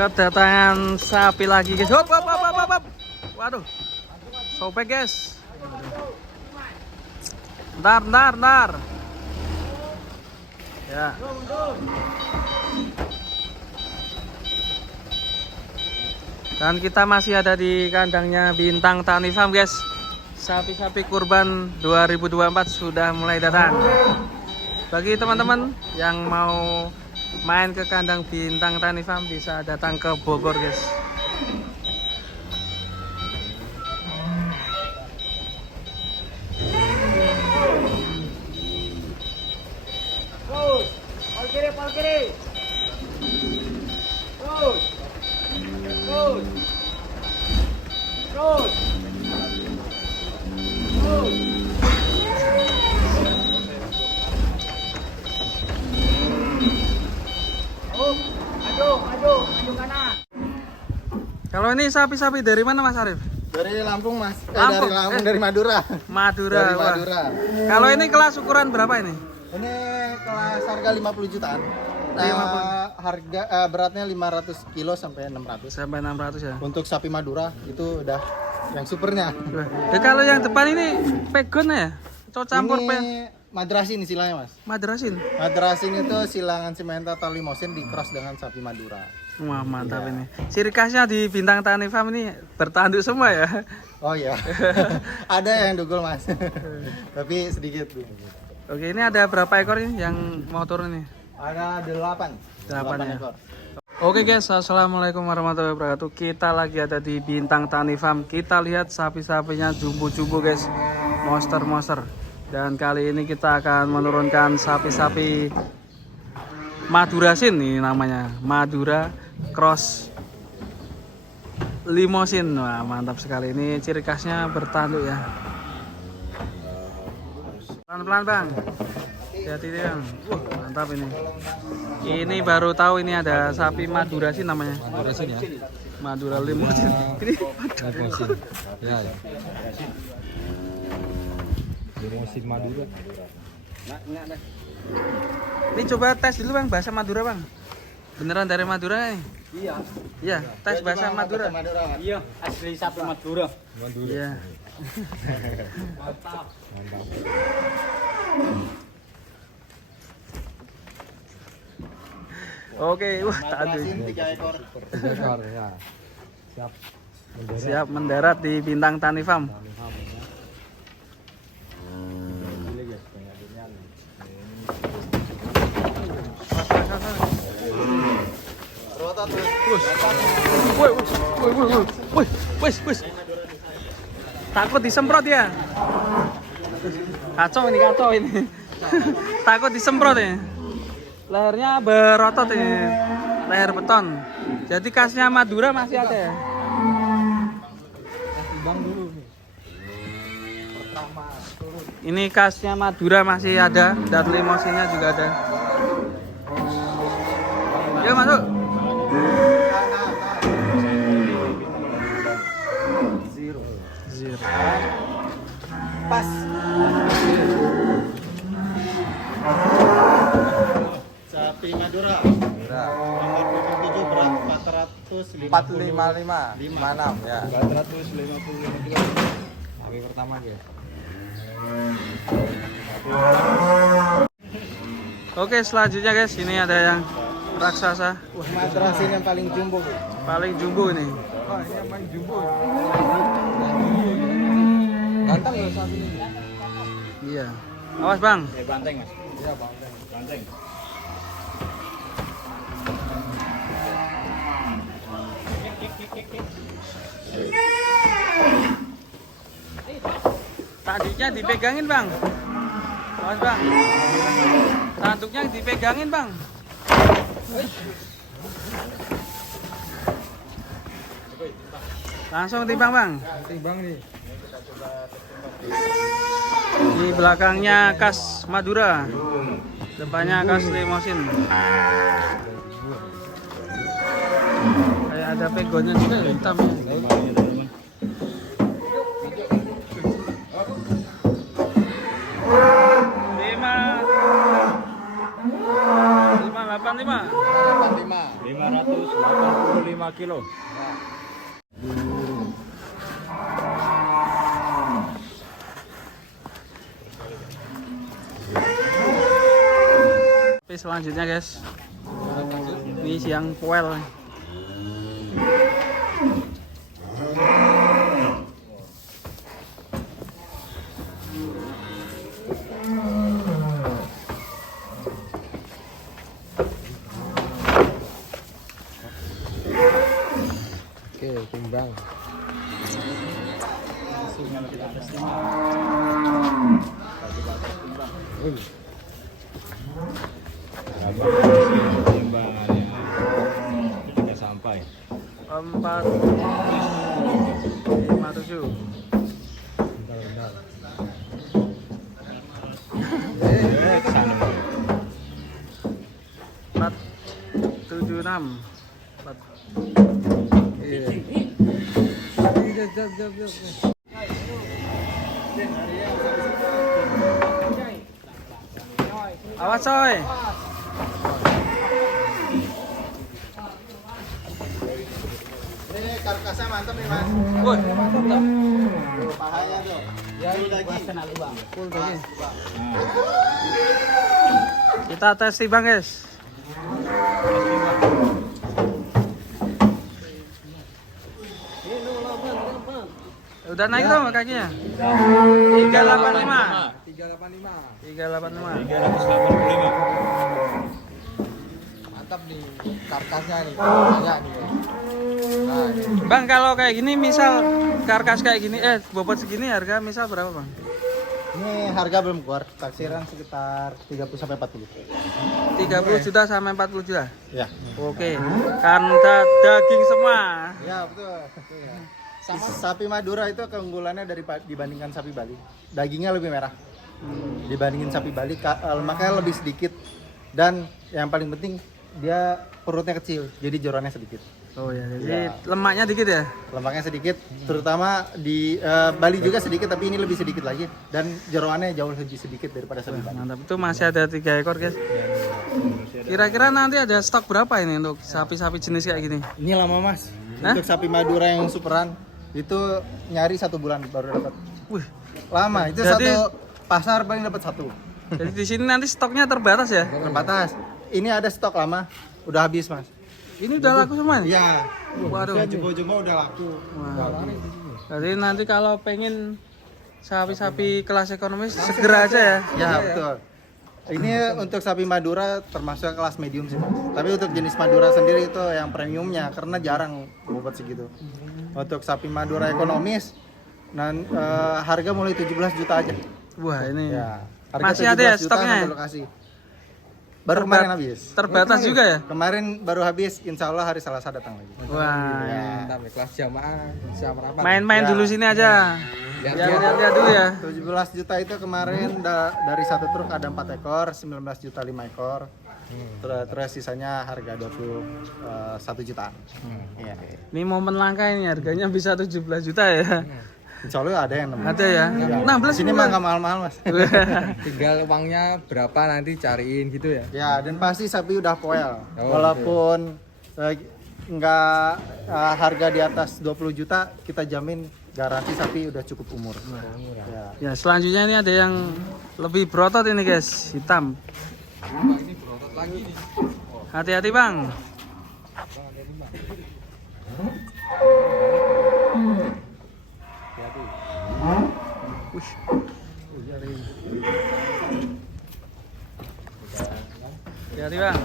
Kedatangan sapi lagi guys. Hop, hop, hop, hop, hop. Waduh, sobek guys. Bentar. Ya. Dan kita masih ada di kandangnya Bintang Tani Farm guys. Sapi-sapi kurban 2024 sudah mulai datang. Bagi teman-teman yang mau main ke kandang Bintang Tani Farm bisa datang ke Bogor guys. Pal kiri. Terus. Maju kanan. Kalau ini sapi-sapi dari mana Mas Arif? Dari Lampung Mas. Lampung? Dari Madura. Madura. Dari Wah. Madura. Kalau ini kelas ukuran berapa ini? Ini kelas harga 50 jutaan. Harga beratnya 500 kilo sampai 600. Sampai 600 ya. Untuk sapi Madura itu udah yang supernya. Ya, kalau yang depan ini pegon ya? Atau campur Ini madrasin istilahnya Mas. madrasin? Madrasin itu silangan simental atau limosin di cross dengan sapi Madura. Wah mantap ini. Ciri khasnya di Bintang Tani Farm ini bertanduk semua ya? Oh iya. Ada yang dugul Mas. Tapi sedikit. Oke, ini ada berapa ekor ini yang mau turun nih? Ada 8 ya. ekor. Oke guys, assalamualaikum warahmatullahi wabarakatuh. Kita lagi ada di Bintang Tani Farm. Kita lihat sapi-sapinya jumbo-jumbo guys, monster. Dan kali ini kita akan menurunkan sapi-sapi Madurasin nih namanya, Madura Cross Limosin. Wah mantap sekali, ini ciri khasnya bertanduk ya. Pelan-pelan bang. Hati-hati bang. Mantap ini. Ini baru tahu ini ada sapi Madurasin namanya. Madurasin ya. Madura Limosin. Ini Limosin. Ya. Limosin Madura. Ini coba tes dulu bang bahasa Madura bang. Beneran dari Madura nih? Iya. Iya, tes bahasa Madura. Iya, asli sapi Madura. Madura. Iya. Mantap. Mantap. Oke, wah tak ada. Madrasin 3 ekor. Ekor ya. Siap. Mendarat. Siap mendarat di Bintang Tani Farm. Wih. Takut disemprot ya. Kacau ini. Takut disemprot ya. Lehernya berotot ini. Leher beton. Jadi khasnya Madura masih ada ya. Ini khasnya Madura masih ada dan limosinnya juga ada. Yuk masuk. Zero. Pas. Sapi Madura. Nomor 27 berat 455 56 ya. 455 kilo. Sapi pertama ya. Oke, selanjutnya guys, ini ada yang raksasa. Wah, Madrasin yang paling jumbo. paling jumbo ini. Wah, ini yang paling jumbo. Ganteng loh sapi ini. Iya. Awas, Bang. Banteng, Mas. Iya, banteng. Banteng. Tanduknya dipegangin, Bang. Awas, Bang. Tanduknya dipegangin, Bang. Langsung timbang, Bang. Timbang nih. Di belakangnya khas Madura. Depannya khas limosin. Kayak ada pegonnya juga hitam ya. Lima 85. 500 85 kilo. Oke, selanjutnya guys, ini siang poel. Oke, timbang. Timbangannya tidak sampai. 457. Bentar. 476. Iya. Jap. Awas coy. Ini karkasnya mantap nih mas. Woi, mantap. Tuh, pahanya tuh. Ya daging. Full daging. Kita tes timbang guys. Udah naik tuh kakinya. 385. 385. 385. Mantap nih karkasnya nih. Banyak nih. Nah, ini. Bang, kalau kayak gini misal karkas kayak gini bobot segini harga misal berapa, Bang? Ini harga belum keluar, taksiran sekitar 30 sampai 40. 30 juta sampai 40 juta. Ya. Oke. Karena daging semua. Ya, betul. Ya. Sapi Madura itu keunggulannya dibandingkan sapi Bali. Dagingnya lebih merah. Dibandingin sapi Bali, lemaknya lebih sedikit. Dan yang paling penting dia perutnya kecil, jadi jeroannya sedikit. Oh ya, jadi lemaknya dikit ya. Lemaknya sedikit, terutama di Bali juga sedikit, tapi ini lebih sedikit lagi. Dan jeroannya jauh lebih sedikit daripada sapi Bali. Mantap. Itu masih ada 3 ekor, guys. Kira-kira nanti ada stok berapa ini untuk sapi-sapi jenis kayak gini? Ini lama mas. Hah? Untuk sapi Madura yang superan itu nyari 1 bulan baru dapat. Wih, Lama. Itu Jadi- satu pasar paling dapat 1. jadi di sini nanti stoknya terbatas ya? Terbatas. Ini ada stok lama, udah habis mas. Ini udah laku semua nih? Iya. Waduh. Ya jumbo-jumbo udah laku. Wah. Jadi nanti kalau pengen sapi-sapi kelas ekonomis segera aja ya. Ya betul. Ini untuk sapi Madura termasuk kelas medium sih mas. Tapi untuk jenis Madura sendiri itu yang premiumnya karena jarang bobot segitu. Untuk sapi Madura ekonomis, harga mulai 17 juta aja. Wah, ini Ya. masih ada ya 17 juta stoknya? sampai lokasi. Baru kemarin habis. Terbatas juga ya? Kemarin baru habis, insya Allah hari Selasa datang lagi. Wah, Mantap nih, kelas jamaah siap rapat. main-main Ya. dulu sini aja. Biar lihat-lihat dulu ya. 17 juta itu kemarin dari satu truk ada 4 ekor, 19 juta 5 ekor. Terus sisanya harga 21 jutaan. Iya. Ini momen langka ini harganya bisa 17 juta ya. Insya Allah ada yang nemu. Ada ya. 16 Sini mah nggak mahal-mahal mas. Tinggal uangnya berapa nanti cariin gitu ya. Ya dan pasti sapi udah poel. Oh, Walaupun nggak harga di atas 20 juta, kita jamin garansi sapi udah cukup umur. Ya. Ya, selanjutnya ini ada yang lebih berotot ini guys, hitam. Ini berotot lagi nih. Hati-hati bang. Wih. Hati-hati bang.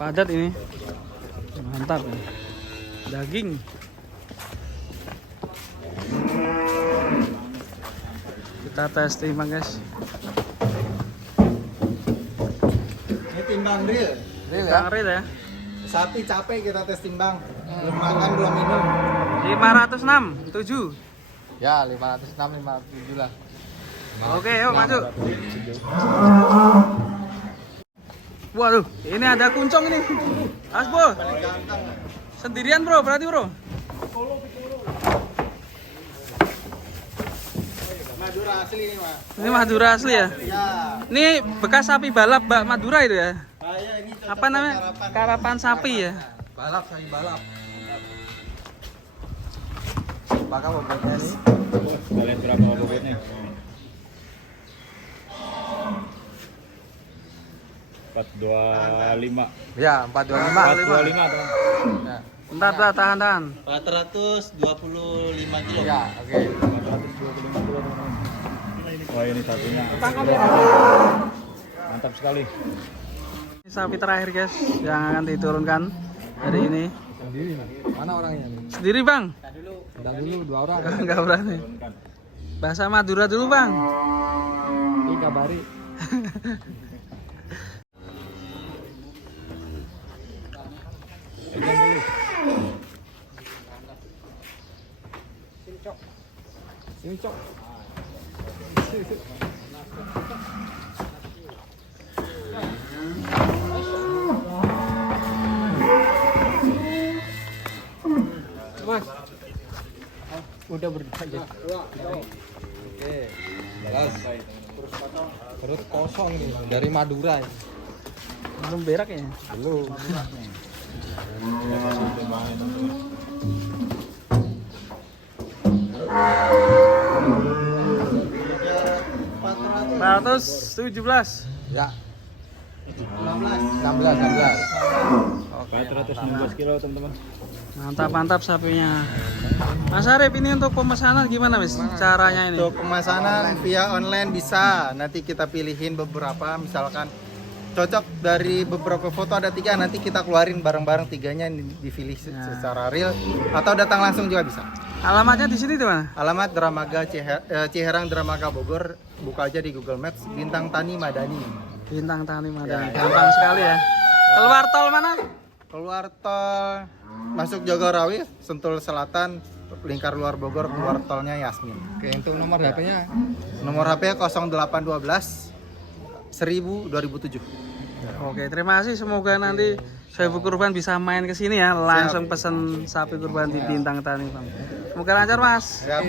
Padat ini. Mantap ya. Daging. Kita tes timbang guys. Ini timbang real. Timbang real ya. Sapi capek kita tes timbang. Belum makan belum minum. 506, 7. Ya 506 507 lah. Oke, yuk masuk. Waduh, ini ada kuncung ini. Asbo. Sendirian bro, berarti bro. Madura asli nih, Mas. Ini Madura asli ya? Ya. Ini bekas sapi balap Mbak Madura itu ya? Ya ini cocok Apa namanya? karapan. Karapan sapi ya? Balap, sapi balap. Apakah bobotnya nih? Kalian berapa bobotnya? 425. Ya, 425. 425 teman. Ya. Bentar, tahan. 425 kilo. Ya, oke. 425 kilo teman-teman. Wah ini satunya. Mantap sekali. Ini sapi terakhir guys yang akan diturunkan hari ini. Sendiri nih. Mana orangnya nih? Sendiri bang? Udah dulu 2 orang. Enggak berani. Turunkan. Bahasa Madura dulu bang. Ini kabari. Pegang dulu. Sini, Cok. Mas. Udah berdua aja. Oke. Jelas. Perut kosong nih dari Madura. Ini. Belum berak ya? Belum. Kasih timbangan teman-teman. 417. Ya. 16. 416 kilo teman-teman. Mantap sapinya. Mas Arif ini untuk pemesanan gimana Mas? Caranya ini? Untuk pemesanan via online bisa. Nanti kita pilihin beberapa, misalkan cocok dari beberapa foto ada 3, nanti kita keluarin bareng-bareng 3-nya dipilih secara real atau datang langsung juga bisa. Alamatnya di sini di mana? Alamat Dramaga Ciherang Dramaga Bogor. Buka aja di Google Maps Bintang Tani Madani. Bintang Tani Madani. Ya. Gampang sekali ya. Keluar tol mana? Keluar tol masuk Jagorawi, Sentul Selatan, lingkar luar Bogor, keluar tolnya Yasmin. Oke, untuk nomor HP-nya. Nomor HP 0812 1000 2007. Oke, terima kasih. Semoga nanti Sohibul Kurban bisa main ke sini ya. Langsung pesen sapi kurban di Bintang Tani Bang. Semoga lancar Mas. Siap.